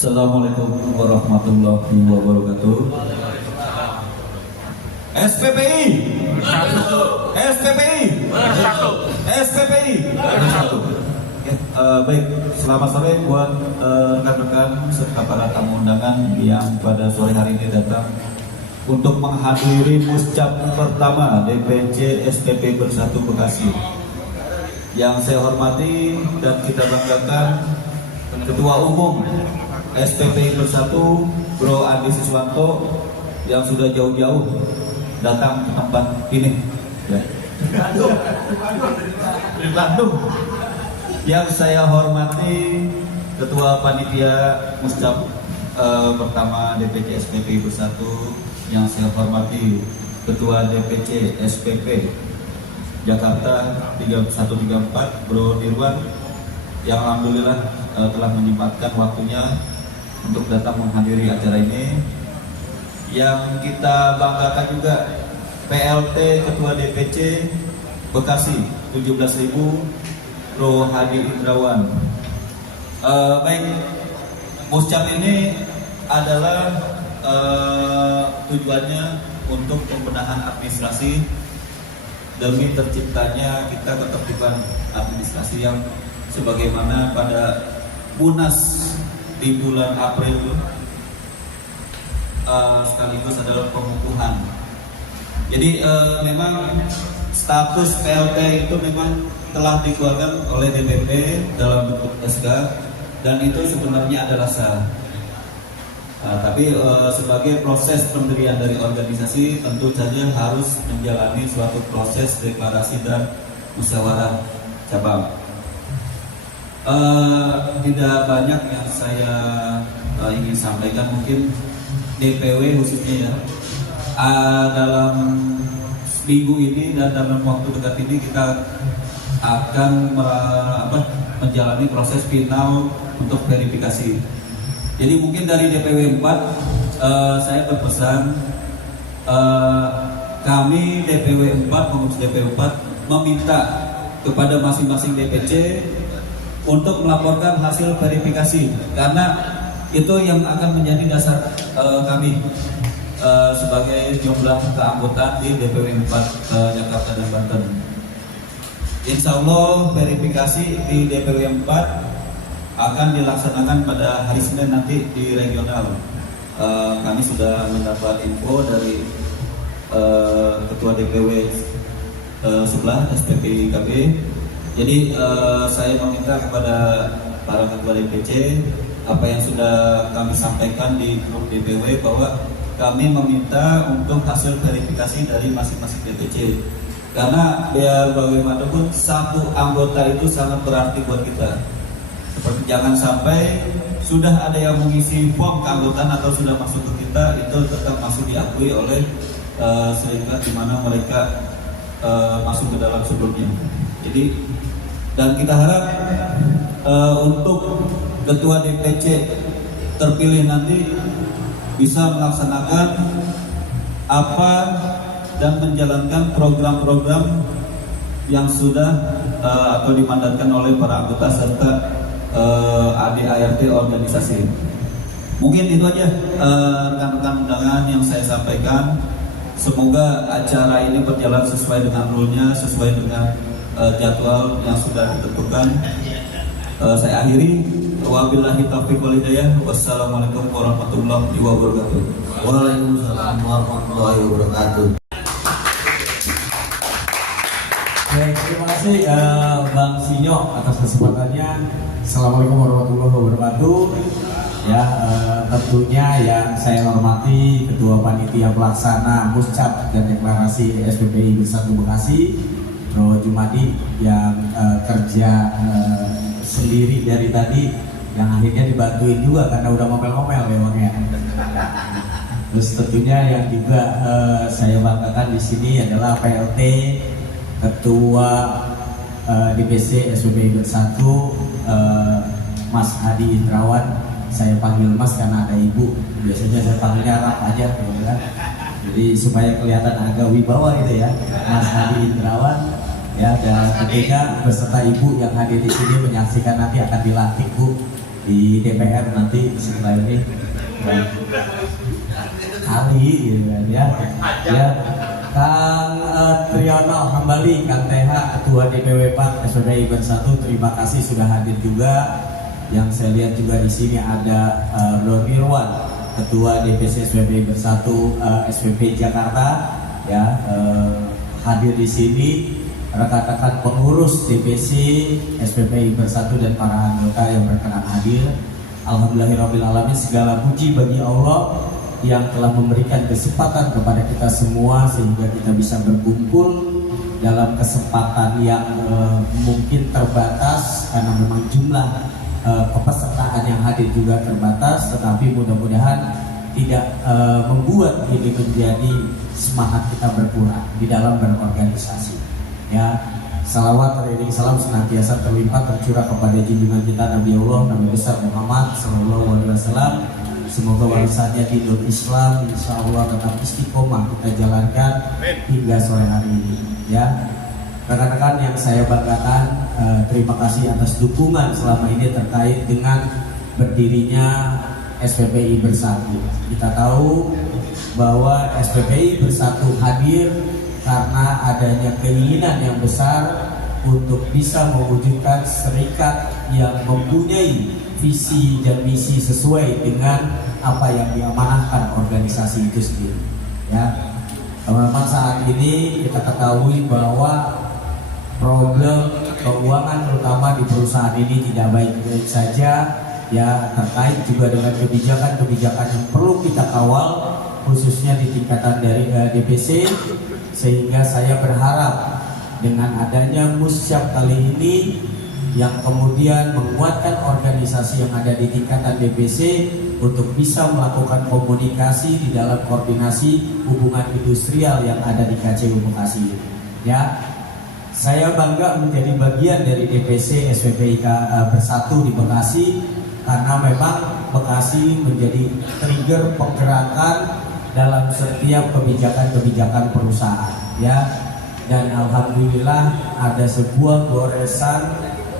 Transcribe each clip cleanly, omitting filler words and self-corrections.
Assalamualaikum warahmatullahi wabarakatuh. SPPI SPPI SPPI baik, selamat sore buat rekan-rekan serta para tamu undangan yang pada sore hari ini datang untuk menghadiri muscap pertama DPC SPP Bersatu Bekasi. Yang saya hormati dan kita banggakan Ketua Umum SPPI Bersatu, Bro Andi Siswanto, yang sudah jauh-jauh datang ke tempat ini ya. Dari Bandung. Yang saya hormati Ketua Panitia Muscap pertama DPC SPPI Bersatu, yang saya hormati Ketua DPC SPP Jakarta 134 Bro Dirwan, yang alhamdulillah telah menyempatkan waktunya untuk datang menghadiri acara ini. Yang kita banggakan juga PLT Ketua DPC Bekasi 17.000 Bro Hadi Indrawan. Baik, muscap ini adalah tujuannya untuk pembenahan administrasi demi terciptanya kita ketertiban administrasi yang sebagaimana pada Munas di bulan April sekaligus adalah pengukuhan. Jadi memang status PLT itu memang telah dikeluarkan oleh DPP dalam bentuk SK, dan itu sebenarnya adalah sah. Tapi sebagai proses pendirian dari organisasi tentu saja harus menjalani suatu proses deklarasi dan musyawarah cabang. Tidak banyak yang saya ingin sampaikan, mungkin DPW khususnya ya. Dalam minggu ini dan dalam waktu dekat ini kita akan menjalani proses final untuk verifikasi. Jadi mungkin dari DPW 4 saya berpesan, kami DPW 4 pengurus DPW 4 meminta kepada masing-masing DPC untuk melaporkan hasil verifikasi, karena itu yang akan menjadi dasar kami sebagai jumlah keanggotaan di DPW 4 Jakarta dan Banten. Insya Allah verifikasi di DPW 4 akan dilaksanakan pada hari Senin nanti di regional. Kami sudah mendapat info dari Ketua DPW sebelah SPP KB. Jadi saya meminta kepada para ketua DPC apa yang sudah kami sampaikan di grup DPW, bahwa kami meminta untuk hasil verifikasi dari masing-masing DPC, karena biar bagaimanapun satu anggota itu sangat berarti buat kita. Seperti jangan sampai sudah ada yang mengisi form keanggotaan atau sudah masuk ke kita, itu tetap masih diakui oleh sehingga di mana mereka masuk ke dalam sebelumnya. Jadi, dan kita harap untuk ketua DPC terpilih nanti bisa melaksanakan apa dan menjalankan program-program yang sudah atau dimandatkan oleh para anggota serta ADART organisasi. Mungkin itu aja rekan-rekan undangan yang saya sampaikan. Semoga acara ini berjalan sesuai dengan rule-nya, sesuai dengan jadwal yang sudah ditentukan. Saya akhiri, wabillahi taufiq wal hidayah. Wassalamualaikum warahmatullahi wabarakatuh. Waalaikumsalam warahmatullahi wabarakatuh. Baik, terima kasih Bang Sinyo atas kesempatannya. Assalamualaikum warahmatullahi wabarakatuh. Ya, tentunya yang saya hormati Ketua Panitia Pelaksana Muscap dan Deklarasi SPPI Bersatu Bekasi, Bro Jumadi, yang kerja sendiri dari tadi, yang akhirnya dibantuin juga karena udah ngomel-ngomel ya Bang ya. Terus tentunya yang juga saya banggakan di sini adalah PLT Ketua DPC SPPI Bersatu, Mas Hadi Indrawan. Saya panggil Mas karena ada Ibu, biasanya saya panggilnya Rap aja gitu kan. Jadi supaya kelihatan agak wibawa gitu ya, Mas Hadi Indrawan ya, dan tentunya beserta Ibu yang hadir di sini menyaksikan nanti akan dilantik Bu di DPR nanti setelah ini kali gitu kan ya. Ya, Kang Triyono Hambali, Kang TH, Ketua DPW PAT SPPI Bersatu, terima kasih sudah hadir juga. Yang saya lihat juga di sini ada Bro Irwan, Ketua DPC SPPI Bersatu SPP Jakarta, ya hadir di sini. Rekan-rekan pengurus DPC SPPI Bersatu dan para anggota yang berkenan hadir. Alhamdulillahirrahmanirrahim, segala puji bagi Allah yang telah memberikan kesempatan kepada kita semua sehingga kita bisa berkumpul dalam kesempatan yang mungkin terbatas karena memang jumlah kepesertaan yang hadir juga terbatas, tetapi mudah-mudahan tidak membuat ini menjadi semangat kita berkurang di dalam berorganisasi. Ya, salawat teriring salam senantiasa terlimpah tercurah kepada junjungan kita Nabi Allah, Nabi besar Muhammad Sallallahu Alaihi Wasallam. Semoga warisannya di Indonesia Islam insya Allah tetap istiqomah kita jalankan hingga sore hari ini. Ya, rekan-rekan yang saya banggakan, terima kasih atas dukungan selama ini terkait dengan berdirinya SPPI Bersatu. Kita tahu bahwa SPPI Bersatu hadir karena adanya keinginan yang besar untuk bisa mewujudkan serikat yang mempunyai visi dan misi sesuai dengan apa yang diamanahkan organisasi itu sendiri. Ya, teman-teman, saat ini kita ketahui bahwa problem keuangan terutama di perusahaan ini tidak baik-baik saja, ya, terkait juga dengan kebijakan-kebijakan yang perlu kita kawal khususnya di tingkatan dari DPC. Sehingga saya berharap dengan adanya musyab kali ini yang kemudian menguatkan organisasi yang ada di tingkatan DPC untuk bisa melakukan komunikasi di dalam koordinasi hubungan industrial yang ada di KCU Bekasi. Ya, saya bangga menjadi bagian dari DPC SPPI Bersatu di Bekasi karena memang Bekasi menjadi trigger pergerakan dalam setiap kebijakan-kebijakan perusahaan, ya. Dan alhamdulillah ada sebuah goresan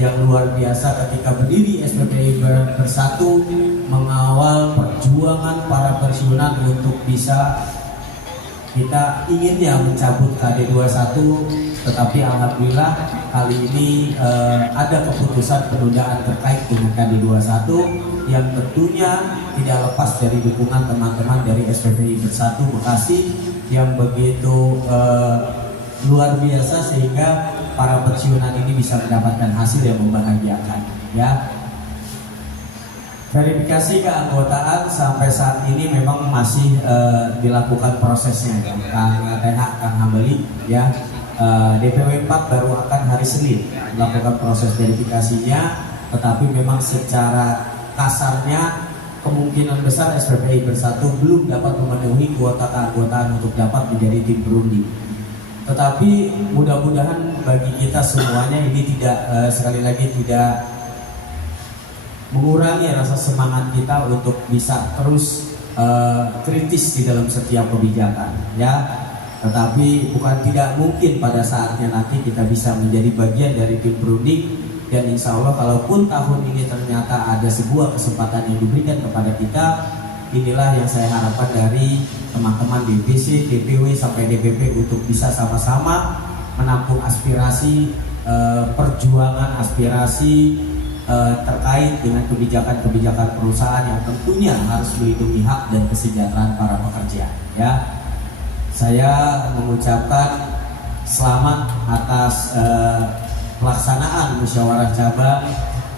yang luar biasa ketika berdiri SPPI Bersatu mengawal perjuangan para pensiunan untuk bisa, kita inginnya mencabut KD21, tetapi alhamdulillah kali ini ada keputusan penundaan terkait dengan KD21 yang tentunya tidak lepas dari dukungan teman-teman dari SPPI Bersatu Bekasi yang begitu luar biasa sehingga para pensiunan ini bisa mendapatkan hasil yang membahagiakan. Ya, verifikasi keanggotaan sampai saat ini memang masih dilakukan prosesnya, ya. Kang TH, Kang Hambali, ya. DPW 4 baru akan hari Senin melakukan proses verifikasinya, tetapi memang secara kasarnya kemungkinan besar SPPI Bersatu belum dapat memenuhi kuota keanggotaan untuk dapat menjadi tim berunding. Tetapi mudah-mudahan bagi kita semuanya ini tidak sekali lagi tidak mengurangi rasa semangat kita untuk bisa terus kritis di dalam setiap kebijakan, ya. Tetapi bukan tidak mungkin pada saatnya nanti kita bisa menjadi bagian dari tim berunding. Dan insya Allah kalaupun tahun ini ternyata ada sebuah kesempatan yang diberikan kepada kita, inilah yang saya harapkan dari teman-teman DPC, DPW sampai DPP untuk bisa sama-sama menampung aspirasi, perjuangan aspirasi terkait dengan kebijakan-kebijakan perusahaan yang tentunya harus melindungi hak dan kesejahteraan para pekerja. Ya, saya mengucapkan selamat atas pelaksanaan musyawarah cabang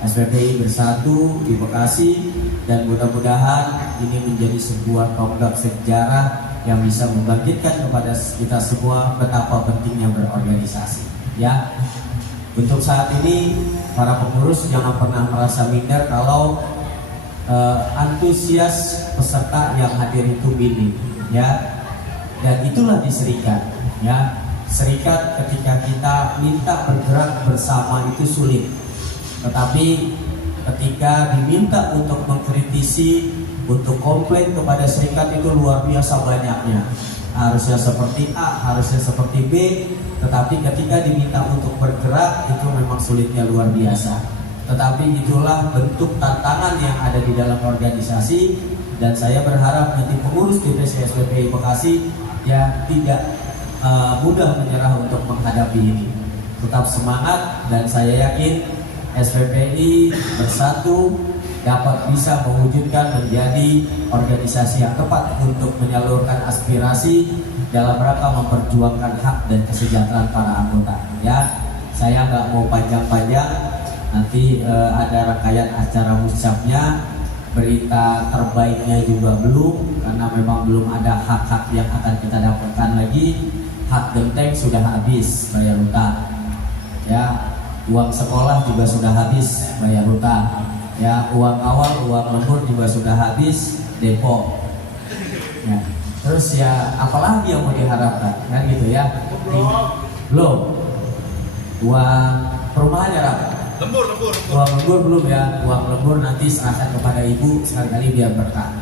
SPPI Bersatu di Bekasi, dan mudah-mudahan ini menjadi sebuah tonggak sejarah yang bisa membangkitkan kepada kita semua betapa pentingnya berorganisasi. Ya, untuk saat ini para pengurus jangan pernah merasa minder kalau antusias peserta yang hadir itu minim, ya, dan itulah di serikat, ya. Serikat ketika kita minta bergerak bersama itu sulit, tetapi ketika diminta untuk mengkritisi, untuk komplain kepada serikat itu luar biasa banyaknya. Harusnya seperti A, harusnya seperti B, tetapi ketika diminta untuk bergerak itu memang sulitnya luar biasa. tetapi itulah bentuk tantangan yang ada di dalam organisasi, dan saya berharap nanti pengurus DPC SPPI Bekasi ya tidak mudah menyerah untuk menghadapi ini. Tetap semangat, dan saya yakin SPPI bersatu dapat bisa mewujudkan menjadi organisasi yang tepat untuk menyalurkan aspirasi dalam rangka memperjuangkan hak dan kesejahteraan para anggota. Ya, saya nggak mau panjang-panjang. Nanti ada rangkaian acara musyawarahnya, berita terbaiknya juga belum, karena memang belum ada hak-hak yang akan kita dapatkan lagi. Hak genteng sudah habis bayar hutang, ya, uang sekolah juga sudah habis bayar hutang, ya, uang awal, uang lembur juga sudah habis depo, ya. Terus ya apalagi yang mau diharapkan, kan gitu ya. Belum uang perumahannya Rap. Uang lembur belum ya. Uang lembur nanti serahkan kepada ibu sekali-kali biar berkah.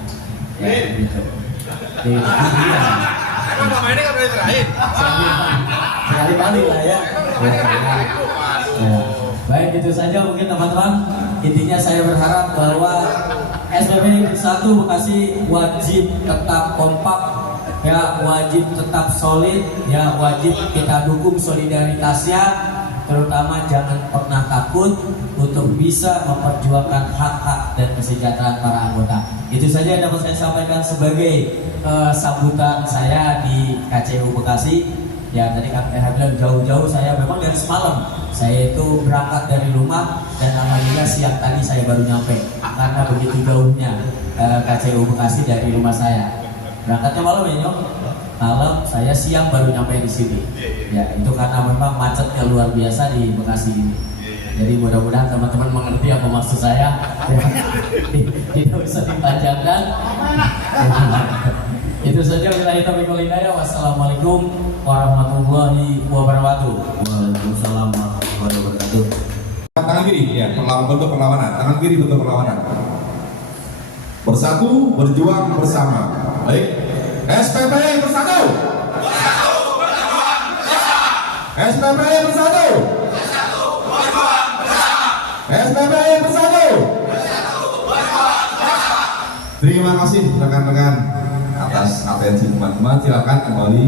Ya gitu. Iya. Emang Mama ini nggak boleh terakhir? Sekali-kali lah ya. Ya. Baik, itu saja mungkin teman-teman. Intinya saya berharap bahwa SPPI Bersatu Bekasi wajib tetap kompak, ya, wajib tetap solid, ya, wajib kita dukung solidaritasnya. Terutama jangan pernah takut untuk bisa memperjuangkan hak-hak dan kesejahteraan para anggota. Itu saja yang dapat saya sampaikan sebagai sambutan saya di KCU Bekasi. Ya, tadi kan bilang jauh-jauh, saya memang dari semalam. Saya itu berangkat dari rumah, dan alhamdulillah siang tadi saya baru nyampe, karena begitu jauhnya KCU Bekasi dari rumah saya. Berangkatnya malam ya Nyok? Malam, saya siang baru nyampe di sini. Ya, itu karena memang macetnya luar biasa di Bekasi ini. Jadi mudah-mudahan teman-teman mengerti apa maksud saya. Tidak usah dipanjangkan. Itu saja, billahi taufiq wal hidayah. Wassalamualaikum warahmatullahi wabarakatuh. Waalaikumsalam warahmatullahi wabarakatuh. Tangan kiri, ya, bentuk perlawanan. Tangan kiri bentuk perlawanan. Bersatu, berjuang bersama. Baik. SPPI Bersatu. SPPI Bersatu. SPPI Bersatu. Terima kasih rekan-rekan atas atensi teman-teman. Silakan kembali